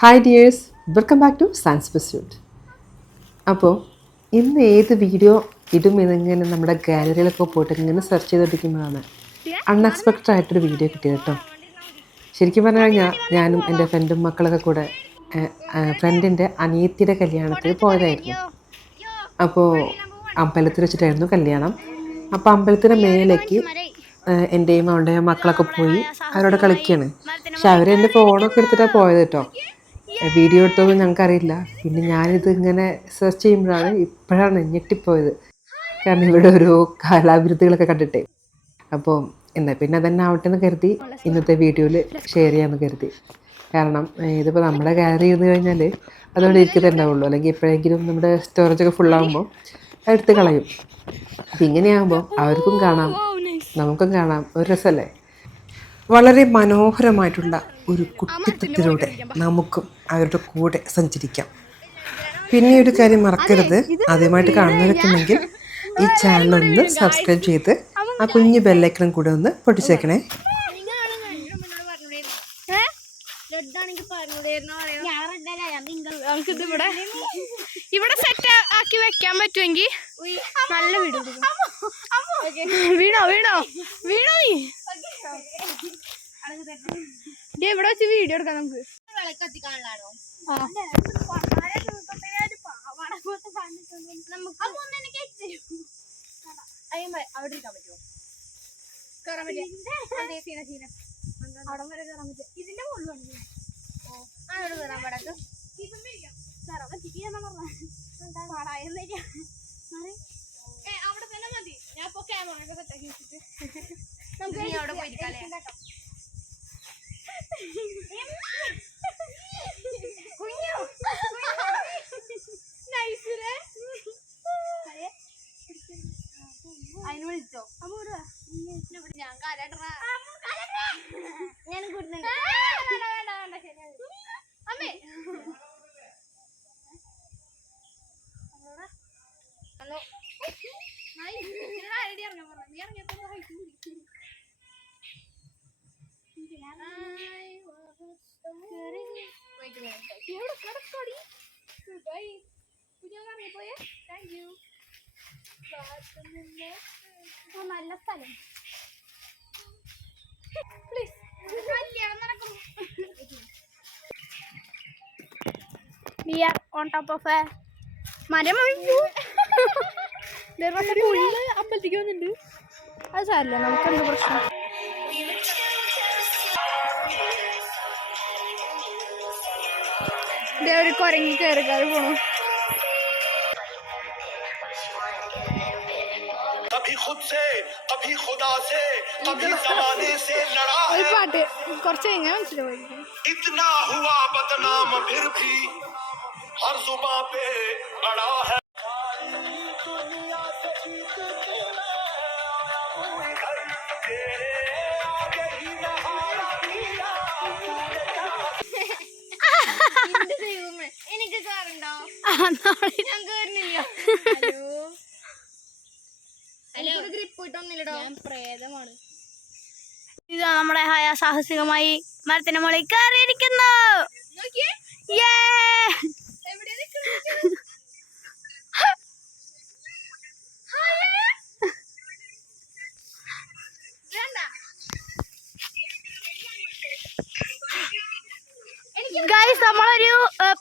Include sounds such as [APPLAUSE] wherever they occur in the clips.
Hi dears welcome back to science pursuit അപ്പോൾ ഇന്ന് ഏത് വീഡിയോ ഇടും എന്നിങ്ങനെ നമ്മുടെ ഗാലറിയിലൊക്കെ പോയിട്ട് ഇങ്ങനെ സെർച്ച് ചെയ്തുകൊണ്ടിരിക്കുമ്പോഴാണ് അൺഎക്സ്പെക്റ്റഡ് ആയിട്ടൊരു വീഡിയോ കിട്ടിയത് കേട്ടോ. ശരിക്കും പറഞ്ഞു കഴിഞ്ഞാൽ ഞാനും എന്റെ ഫ്രണ്ടും മക്കളൊക്കെ കൂടെ ഫ്രണ്ടിന്റെ അനിയത്തിയുടെ കല്യാണത്തിന് പോയതായിരുന്നു. അപ്പോൾ അമ്പലത്തിൽ വെച്ചിട്ടായിരുന്നു കല്യാണം. അപ്പോൾ അമ്പലത്തിന്റെ മേലേക്ക് എന്റെയും അവളുടെയും മക്കളൊക്കെ പോയി അവരോട് കളിക്കുകയാണ് പക്ഷെ അവർ എന്റെ ഫോണൊക്കെ എടുത്തിട്ടാണ് പോയത് കേട്ടോ. വീഡിയോ എടുത്തൊന്നും ഞങ്ങൾക്കറിയില്ല. പിന്നെ ഞാനിത് ഇങ്ങനെ സെർച്ച് ചെയ്യുമ്പോഴാണ് ഇപ്പോഴാണ് ഞെട്ടിപ്പോയത്. കാരണം ഇവിടെ ഓരോ കലാവിരുദ്ധകളൊക്കെ കണ്ടിട്ടേ. അപ്പോൾ എന്നാൽ പിന്നെ അതന്നെ ആവട്ടെ എന്ന് കരുതി ഇന്നത്തെ വീഡിയോയിൽ ഷെയർ ചെയ്യാമെന്ന് കരുതി. കാരണം ഇതിപ്പോൾ നമ്മുടെ ഗാലറി ഇരുന്ന് കഴിഞ്ഞാൽ അതവിടെ ഇരിക്കത്തേ ഉണ്ടാവുള്ളൂ. അല്ലെങ്കിൽ എപ്പോഴെങ്കിലും നമ്മുടെ സ്റ്റോറേജൊക്കെ ഫുള്ളാകുമ്പോൾ എടുത്ത് കളയും. അപ്പം ഇങ്ങനെയാകുമ്പോൾ അവർക്കും കാണാം. നമുക്കും കാണാം. ഒരു രസമല്ലേ? വളരെ മനോഹരമായിട്ടുള്ള ഒരു കുട്ടിത്തത്തിലൂടെ നമുക്കും അവരുടെ കൂടെ സഞ്ചരിക്കാം. പിന്നെ ഒരു കാര്യം മറക്കരുത്. ആദ്യമായിട്ട് കാണുന്നവരൊക്കെ ഉണ്ടെങ്കിൽ ഈ ചാനൽ ഒന്ന് സബ്സ്ക്രൈബ് ചെയ്ത് ആ കുഞ്ഞു ബെല്ലൈക്കണം കൂടെ ഒന്ന് പൊട്ടിച്ചേക്കണേ. ഇവിടെ ഇവിടെ സെറ്റ് ആക്കി വെക്കാൻ പറ്റുമെങ്കിൽ നല്ല വീഡിയോ വീണോ വീണോ? വീണോ നീ? ഇവിടെ വെച്ച് വീഡിയോ എടുക്കാം നമുക്ക്. അവിടെ ഇരിക്കാൻ പറ്റുമോ? അവിടെ വരെ കയറാൻ ഇതിന്റെ മുകളിൽ ഓ അങ്ങനെ കയറാൻ പാടാത്ത കയറാൻ പറ്റിക്കാന്നാ പറഞ്ഞ പാടായെന്നില്ല ഏ, അവിടെ തന്നെ മതി. ഞാൻ ഇപ്പൊ ക്യാമറ ഒക്കെ സെറ്റ് ആക്കി വെച്ചിട്ട്. നമുക്ക് അവിടെ പോയിരിക്കാല്ലേ സുഖായി കുഞ്ഞു പോയേ താങ്ക് യു നല്ല സ്ഥലം പ്ലീസ് കല്യാണം നടക്കും we are on top of a മരം പുല്ല് അമ്പലത്തേക്ക് വന്നിട്ടുണ്ട് അത് സാരില്ല നമുക്ക് എന്ത് പ്രശ്നം वीडियो कभी खुद से कभी खुदा से कभी जमाने से लड़ा इतना हुआ बदनाम फिर भी हर जुबा पे अड़ा है। സാഹസികമായി മരത്തിന് മുകളിൽ കയറിയിരിക്കുന്നു! ഗൈസ് നമ്മളൊരു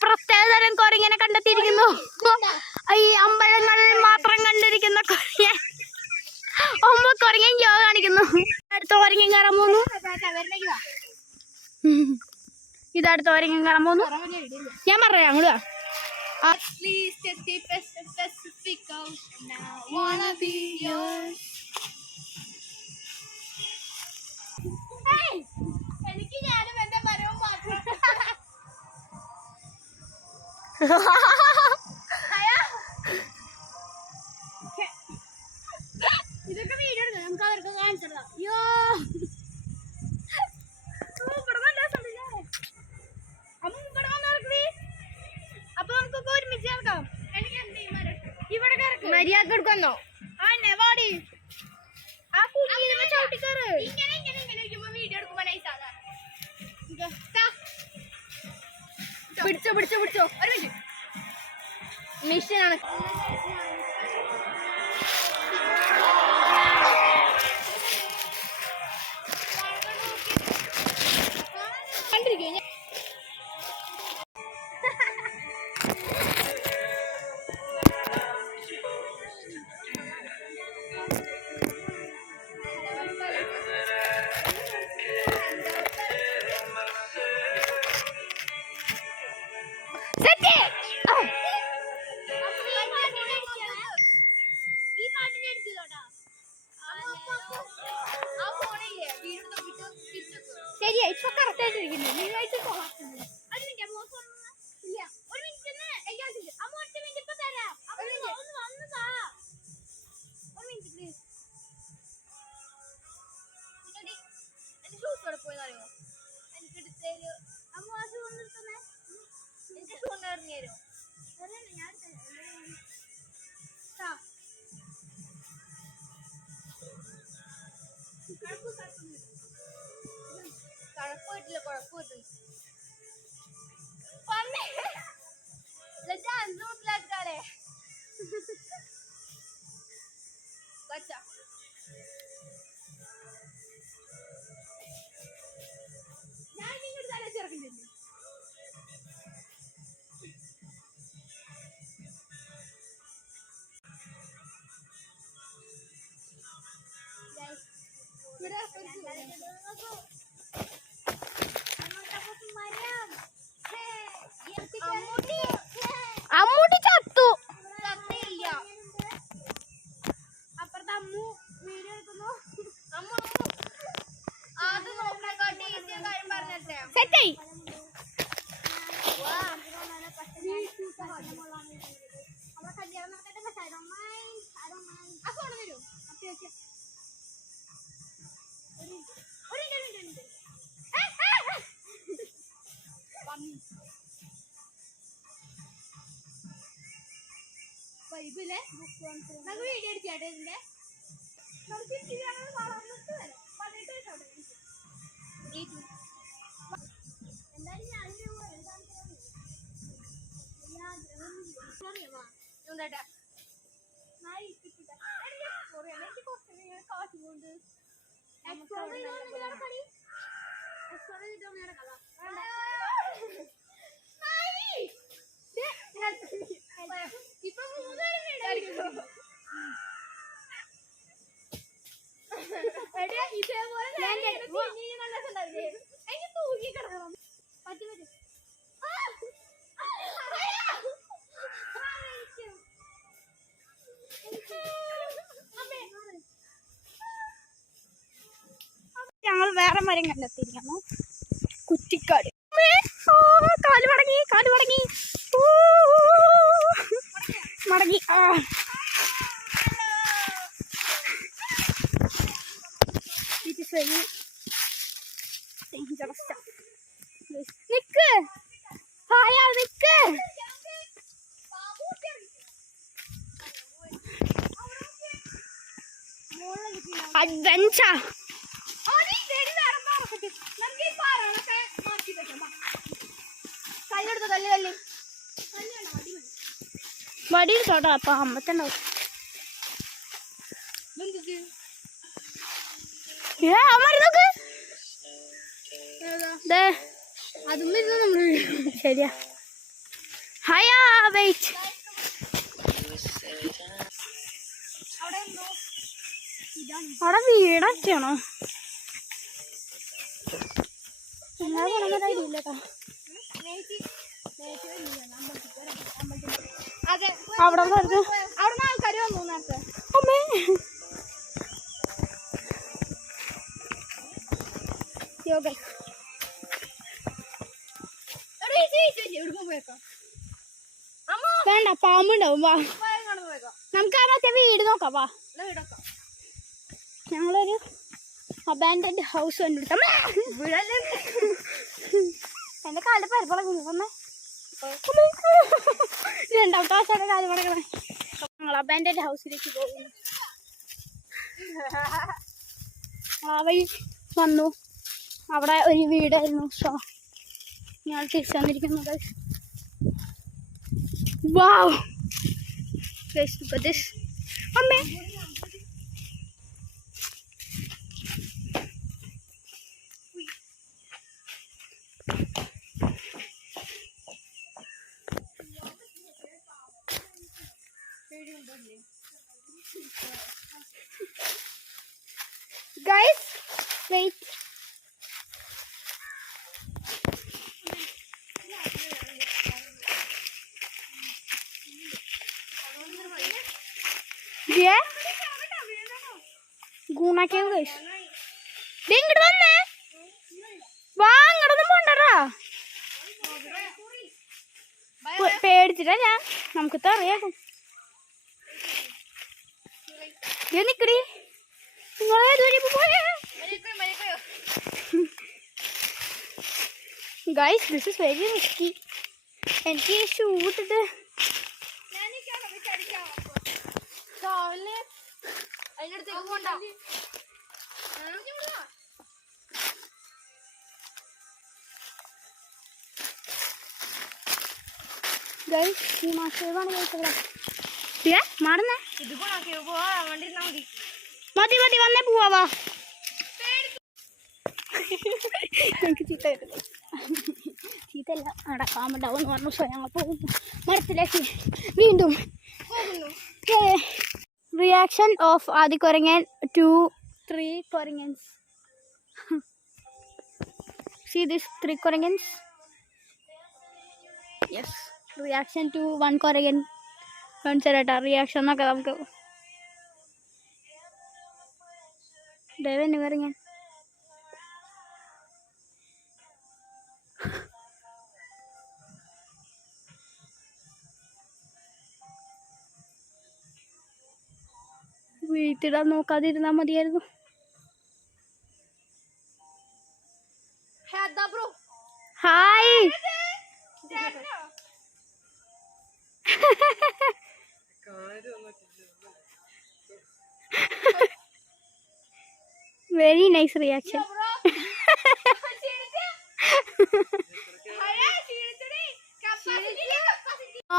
പ്രത്യേക തരം കുരങ്ങനെ കണ്ടെത്തിയിരിക്കുന്നു. ഈ അമ്പലങ്ങളിൽ മാത്രം കണ്ടിരിക്കുന്ന കുരങ്ങൻ. ഒമ്പ കുരങ്ങൻ യോഗ കാണിക്കുന്നു. അടുത്ത കുരങ്ങൻ കയറാൻ പോന്നു. ഇതടുത്ത കുരങ്ങൻ കയറാൻ പോന്നു. ഞാൻ പറയാം അങ്ങോട്ട് വാ. എനിക്ക് ഞാനും എന്റെ മരവും മാത്രം. [LAUGHS] പിടിച്ചോ പിടിച്ചോ പിടിച്ചോ. ഒരു മിനിറ്റ്. മിഷനാണ് జరిగింది మీరైతే കഴപ്പായിട്ടില്ല കുഴപ്പമില്ല പന്നി ചാൻസ് മുട്ടിലാക്കാളെ കച്ച ഞാൻ നിങ്ങളുടെ തല ചേർക്കുന്നില്ല അമ്മൂട്ടി ബൈബിളെ നമുക്ക് വീഡിയോ എടുക്കാട്ടെ ഇതിന്റെ നമുക്ക് ഇച്ചിരി വളർന്നിട്ട് വരാം. പതിനെട്ട് വയസ്സോടെ എന്തായാലും ഞാൻ എന്താ എക്സ്പ്ലോർ ചെയ്തോണ്ട് എനിക്ക് പറ്റി പറ്റി ഞങ്ങൾ വേറെ മരം കണ്ടെത്തിയിരിക്കുന്നു. കുറ്റിക്കാട്. കാൽ മടങ്ങി കാൽ മടങ്ങി dito. Dito sa iyo. Thank you so much. Nikke! Hayal Adventure! വടി തൊടാ അപ്പൊ അമ്പത്തുണ്ടാവും ഏ അമ്മ നോക്ക്. അതും ഇരുന്ന് നമ്മൾ ശരിയാ. ഹയാ വെയിറ്റ് അവിടെ വീടൊക്കെയാണോ നിങ്ങളെ കൊണ്ടുവന്നില്ല അതെ അവിടെ അവിടെ ആൾക്കാർ വന്നു നേരത്തെ. അമ്മേ. യോഗ. വേണ്ട പാമ്പുണ്ടാവും വാ. നമുക്ക് അതിനകത്തെ വീട് നോക്കാം വാ. ഞങ്ങളൊരു അബാൻഡൻഡ് ഹൗസ് കണ്ടുപിടുത്തം എന്റെ കാൽ പരിപ്പളക്കുന്നു വന്നേ. രണ്ടാമത്തെ ആശയുടെ കാൽ പടക്കണേ ഞങ്ങൾ ഹൗസിലേക്ക് പോകുന്നു. ആ വഴി വന്നു. അവിടെ ഒരു വീടായിരുന്നു ഷോ. ഞാൻ തിരിച്ചു വന്നിരിക്കുന്നത്. at this. അമ്മേ. പേടിച്ചിട്ടാ ഞാൻ. നമുക്ക് തറിയാക്കും നിക്കടി. Guys this is very risky എനിക്ക് ഷൂ ഇട്ടിട്ട് അതിനടുത്തേക്ക് പോണ്ട. മാറുന്നേ മതി മതി വന്നേ പോവാ എനിക്ക് ചീത്ത കിട്ടുന്നു ചീത്തല്ല നടക്കാമുണ്ടാവും എന്ന് പറഞ്ഞു. സോ ഞങ്ങൾ പോകുന്നു മരത്തിലേക്ക് വീണ്ടും. റിയാക്ഷൻ ഓഫ് ആദ്യ കുരങ്ങൻ ടു ത്രീ കൊരങ്ങൻസ്. സി ദിസ് ത്രീ കൊരങ്ങൻസ്? യെസ് റിയാക്ഷൻ ടു വൺ കുരങ്ങൻ കാണിച്ചാലേട്ടാ റിയാക്ഷൻ എന്നൊക്കെ നമുക്ക്. ദയവന്നെ കുരങ്ങൻ വീട്ടിടാൻ നോക്കാതിരുന്നാൽ മതിയായിരുന്നു. ഹായ് വെരി നൈസ് റിയാക്ഷൻ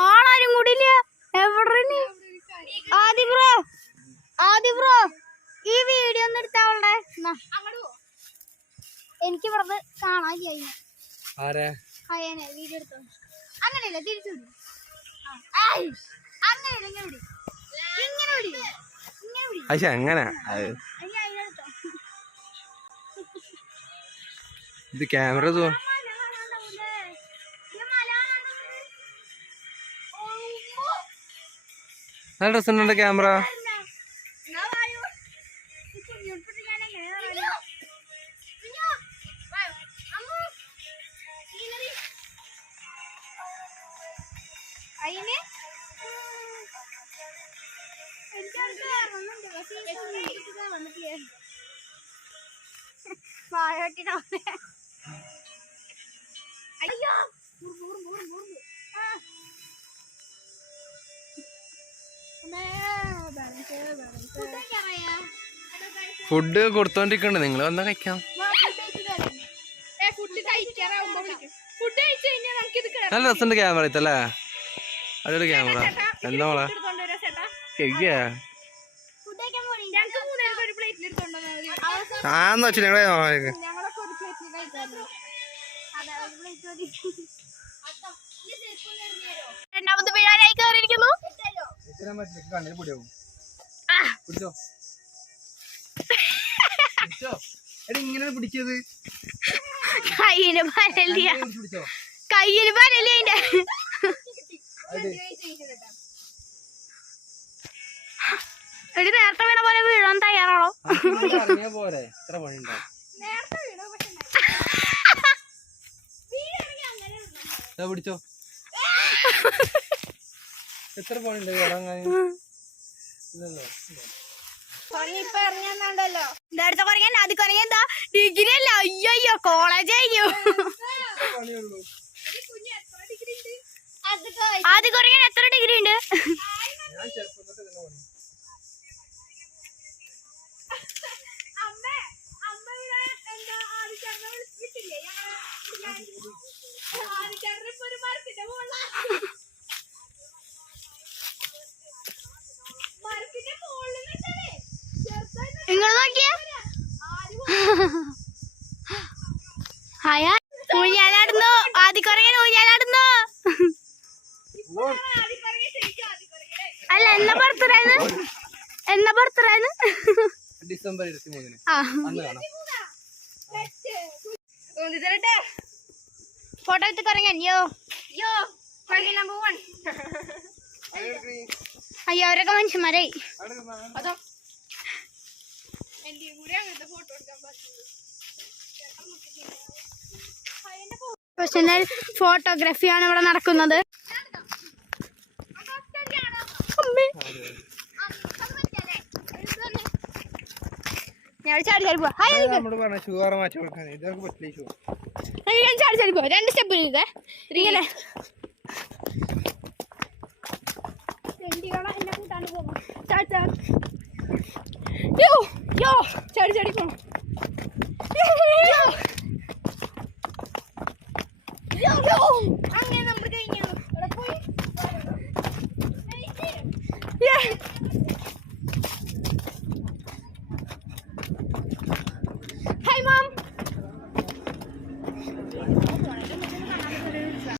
ആളാരും കൂടിയില്ല. എവിടെ നീ ആദി ബ്രോ. ആദി ബ്രോ ഈ വീഡിയോ ഒന്ന് എടുത്താവളുടെ എനിക്ക് ഇവിടെ കാണാൻ കഴിയും വീഡിയോ എടുത്തോ. അങ്ങനെയല്ല തിരിച്ചു പക്ഷെ അങ്ങനെ ഇത് ക്യാമറ തോ മല കാണാണ്ടാവൂലേ? ഈ മല കാണാണ്ടാവൂലേ? ഓ, നല്ല ഡ്രസ്സുണ്ട് ക്യാമറ [LAUGHS] food കഴിക്കാറാവുമ്പോ വിളിക്കും. Food കഴിച്ച് കഴിഞ്ഞാ നമുക്കിത് കിടക്കാം. നല്ല രസമുണ്ട് ക്യാമറ ഇത്തല്ലേ അതൊരു ക്യാമറ. എന്താ മോളെ? ശരിയാ. കഴിക്കാ ആന്ന് വെച്ചു ഞങ്ങളെ. രണ്ടാമത് വീഴാനായി കയറിയിരിക്കുന്നു. ഇങ്ങനെ പിടിച്ചത് കയ്യിന് പരലിയ കയ്യിന് പരലിയ അതിന്റെ. എടി നേരത്തെ വീണ പോലെ വീഴാൻ തയ്യാറാണോ? പോരെ. എത്ര പണിണ്ടാവും ഇതാ പിടിച്ചോ. എത്ര പണിണ്ട് ഇറങ്ങാൻ ഇല്ലല്ലോ. നേരത്തെ കുറയാൻ അത് കുറയാൻ എന്താ ഡിഗ്രി അല്ല? അയ്യോ കോളേജ് കഴിഞ്ഞു. അത് കുറയാൻ എത്ര ഡിഗ്രി ഉണ്ട്? ഡിസംബർ ഇരുപത്തി മൂന്നിന് ആ. അന്ന് കാണാം. ഫോട്ടോ എടുത്ത് കുറങ്ങൻ. യോ നമ്പർ വൺ. അയ്യോ അവരൊക്കെ മനുഷ്യന്മാരായി. അതോ. എന്റെ കൂടി അങ്ങനത്തെ ഫോട്ടോ എടുക്കാൻ പറ്റുള്ളൂ. പ്രൊഫഷണൽ ഫോട്ടോഗ്രാഫിയാണ് ഇവിടെ നടക്കുന്നത്. അമ്മേ. ഞാൻ ചാടി ചാടി പോവാ. ചാടി ചാടി പോവാ. രണ്ട് സ്റ്റെപ്പ് ഇരിക്കുക പോകും ചാടി ചാടി. യോ യോ ചാടി ചാടി പോണം യോ യോ യോ അങ്ങനെ നമ്മൾ കഴിഞ്ഞു. Yeah. Hey, Mom!